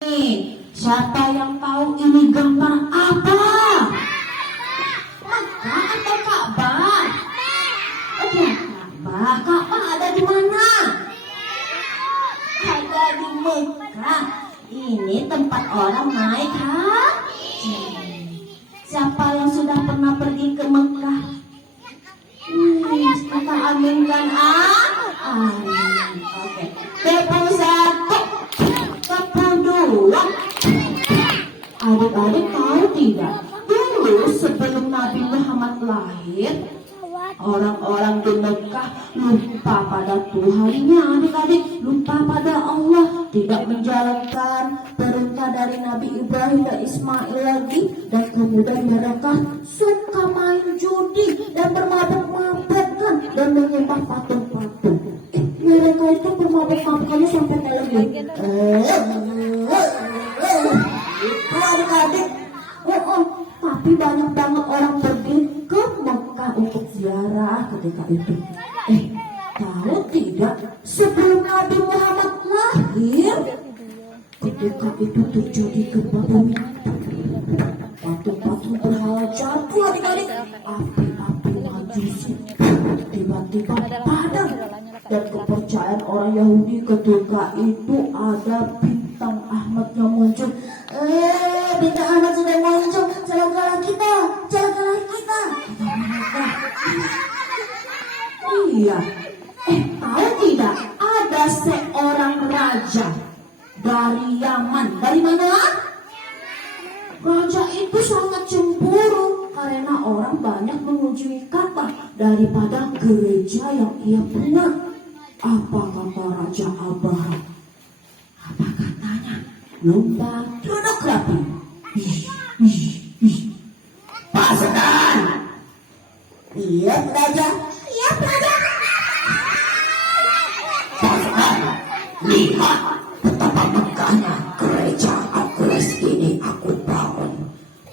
Siapa yang tahu ini gambar apa? Mekah atau Ka'bah? Oke, Ka'bah. Ka'bah ada di mana? Ada di Mekah. Ini tempat orang naik haji. Siapa yang sudah pernah pergi ke Mekah? Kita aminkan amin. Oke. Tepung satu, tepung dua. Adik-adik tahu tidak? Dulu sebelum Nabi Muhammad lahir, orang-orang di Mekah lupa pada Tuhannya. Adik-adik lupa pada Allah, tidak menjalankan perintah dari Nabi Ibrahim dan Ismail lagi. Dan kemudian mereka suka main judi dan bermabuk-mabukkan dan menyembah patung-patung. Mereka itu bermabuk-mabukannya sampai kayak gini. Itu adik-adik. Tapi banyak banget orang pergi ke Mekah untuk ziarah ketika itu. Tahu tidak, sebelum Nabi Muhammad lahir, ketika itu terjadi gempa bumi. Patung-patung berhala jatuh adik-adik. Api-api majusi tiba-tiba padam. Dan kepercayaan orang Yahudi ketika itu ada bintang Ahmad yang muncul. Bintang Ahmad sudah muncul, celakalah kita, celakalah kita. Iya, tahu tidak? Ada seorang raja dari Yaman. Dari mana? Raja itu sangat cemburu karena orang banyak mengunjungi Ka'bah daripada gereja yang ia punya. Apa kata Raja Abraham? Apa katanya? Lomba duduk rapi. Pasukan. Iya Raja. Iya Raja. Pasukan. Lihat betapa megahnya gereja Al-Quds ini aku bangun.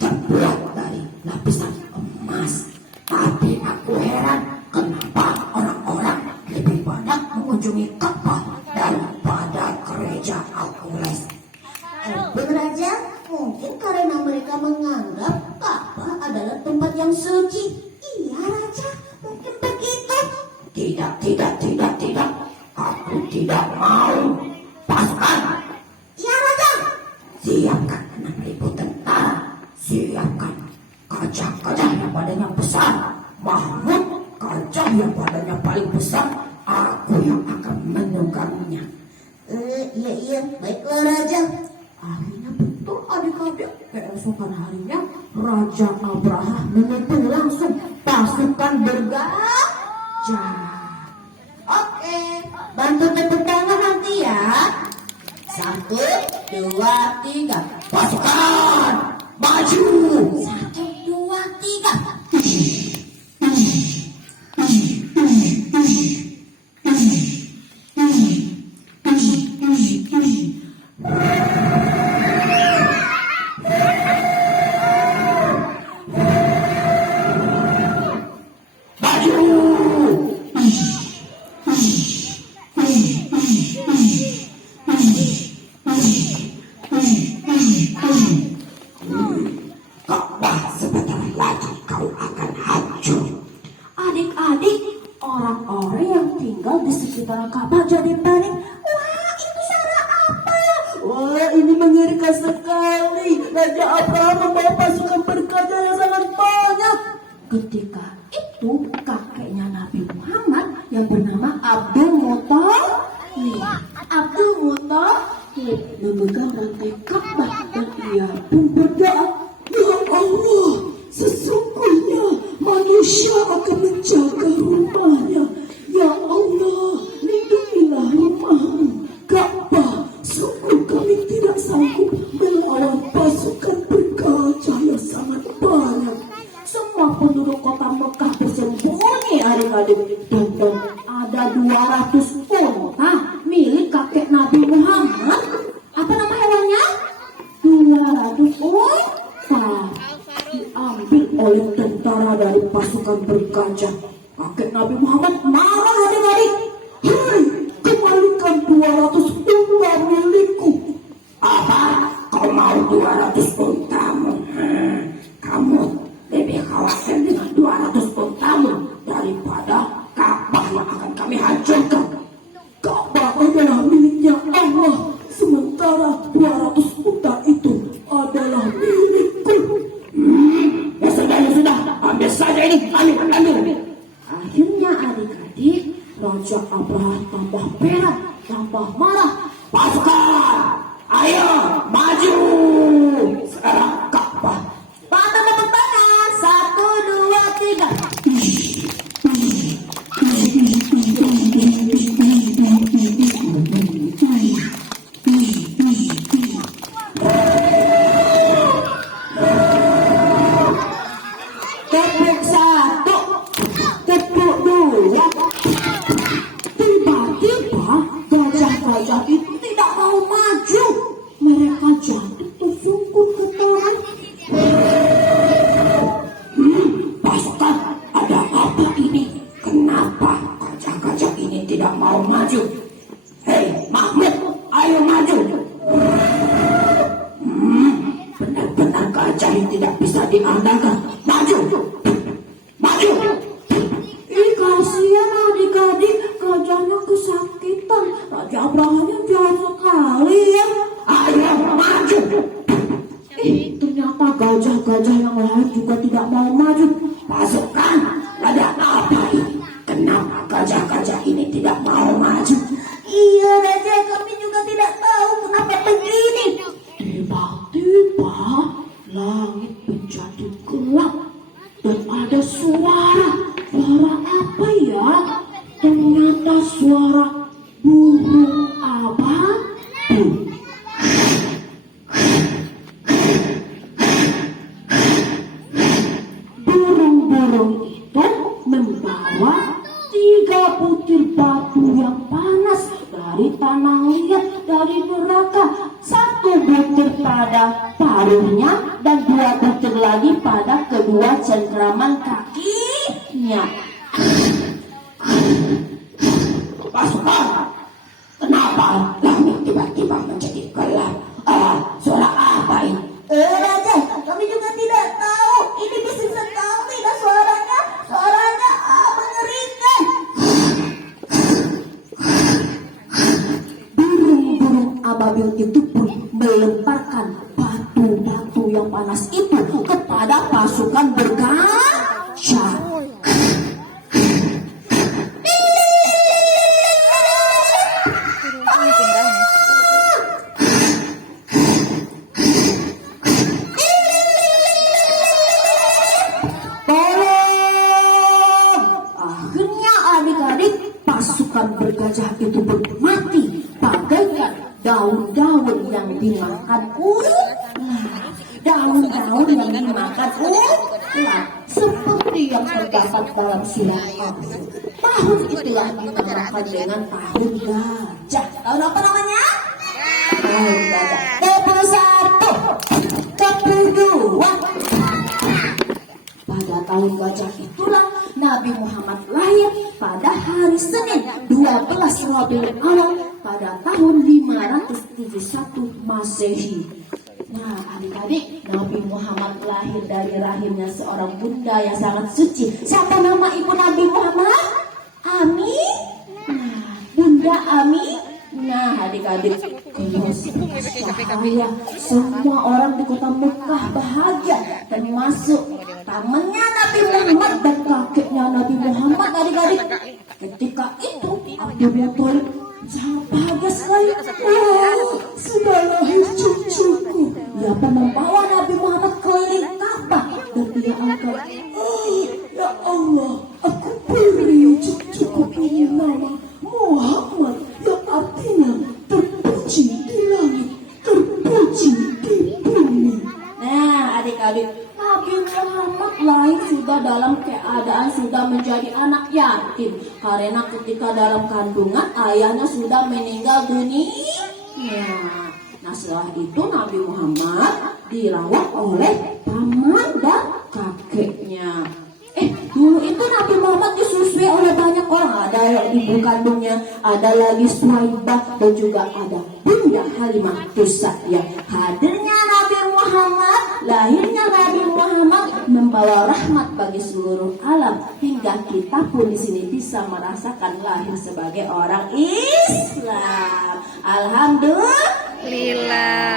Terbuat dari lapisan emas. Tapi aku heran kenapa orang-orang lebih banyak mengunjungi Ka'bah daripada gereja Al-Quds. Benar aja, mungkin karena mereka menganggap Ka'bah adalah tempat yang suci. Iya Raja, mungkin begitu. Tidak. Aku tidak mau. Pasukan. Iya Raja. Siapkan 6.000 tentara. Siapkan gajah-gajah yang badannya besar. Mahmud, gajah yang badannya paling besar. Aku yang akan menungganginya. Iya, baiklah Raja. Akhirnya betul adik-adik, keesokan harinya Raja Abraham mengirim langsung pasukan bergajah. Oke, bantu tepuk tangan nanti ya. 1, 2, 3. Pasukan maju. 1, 2, 3. Adik-adik, orang-orang yang tinggal di sekitar Ka'bah jadi panik. Wah, itu suara apa ya? Wah, ini mengerikan sekali. Raja Abraham membawa pasukan bergajah yang sangat banyak. Ketika itu kakeknya Nabi Muhammad yang bernama Abdul Muthalib. Abdul Muthalib memegang rantai Ka'bah dan ia pun berdoa, ya Allah, sesungguhnya manusia akan menjaga rumahnya. Ya Allah, lindungilah rumahmu Ka'bah. Sungguh kami tidak sanggup melawan pasukan bergajah yang sangat banyak. Semua penduduk kota Mekah bersembunyi adik-adik. Dan ada 200 unta milik kakek Nabi Muhammad. Apa nama hewannya? 200 unta diambil oleh tentara dari pasukan bergajah. Kakek Nabi Muhammad marah adik-adik. Hei, kembalikan 200 unta milikku. Apa? sementara 200 unta itu adalah milikku. Ya sudah, ambil saja ini, ambil. Akhirnya adik-adik, Raja Abraha tambah perak, tambah marah. Pasukan, ayo maju. Sekarang Ka'bah. Pada tepuk tangan, 1, 2, 3. Tepuk 1, tepuk 2. Tiba-tiba gajah-gajah itu tidak mau maju. Mereka jatuh tersungkur ke tanah. Pasukan, ada apa ini? Kenapa gajah-gajah ini tidak mau maju? Hei Mahmud, ayo maju. Benar-benar gajah yang tidak bisa diandalkan. Maju. Kasihan adik-adik, gajahnya kesakitan. Raja Abrahanya jahat sekali ya. Ayo maju. Ternyata gajah-gajah yang lain juga tidak mau maju. Pasukan, ada apa ini? Kenapa gajah-gajah ini tidak mau maju? Iya Raja, kami juga tidak tahu kenapa begini. Tiba-tiba langit menjadi gelap dan ada suara. Suara apa ya? Ternyata suara burung abadi. Burung-burung itu membawa 3 butir batu yang panas dari tanah liat, dari neraka. 1 butir pada paruhnya dan 2 butir lagi pada kedua cengkraman kakinya. Pasukan, kenapa langit tiba-tiba menjadi gelap? Suara apa ini? Raja, kami juga tidak tahu. Ini bising sekali dan suaranya mengerikan. Burung-burung ababil itu pun melemparkan batu-batu yang panas itu kepada pasukan bergajah. Akhirnya adik-adik, pasukan bergajah itu pun mati bagaikan daun-daun yang dimakan ular. Daun-daun yang dimakan ular, seperti yang terdapat dalam surah Al-Qur'an. Tahun itulah dinamakan dengan tahun gajah. Tahun apa namanya? Tahun gajah. Ke-1, ke-2. Pada tahun gajah itulah Nabi Muhammad lahir pada hari Senin 12 Rabiul Awal pada tahun 571 Masehi. Nah adik-adik, Nabi Muhammad lahir dari rahimnya seorang bunda yang sangat suci. Siapa nama ibu Nabi Muhammad? Ami. Nah, Bunda Ami. Nah adik-adik, saya semua orang di kota Mekah bahagia, termasuk pamannya Nabi Muhammad dan kakeknya Nabi Muhammad. Adik-adik, ketika itu Abdul Muthalib sangat bahagia sekali. Sudah lahir cucuku. Ia pun membawa Nabi Muhammad keliling Ka'bah dan dia angkat, ya Allah, aku beri cucuku ini nama Muhammad, yang artinya terpuji di langit, terpuji di bumi. Nah adik-adik, Nabi Muhammad lahir sudah dalam keadaan sudah menjadi anak yatim, karena ketika dalam kandungan ayahnya sudah meninggal dunia. Nah setelah itu Nabi Muhammad dirawat oleh paman dan kakeknya. Dulu itu Nabi Muhammad disusui oleh banyak orang. Ada yang ibu kandungnya, ada lagi Suhaibah, dan juga ada Bunda Halimah Sa'diyah. Hadirnya Nabi Muhammad, lahirnya Nabi Muhammad membawa rahmat bagi seluruh alam, hingga kita pun di sini bisa merasakan lahir sebagai orang Islam. Alhamdulillah. Lila.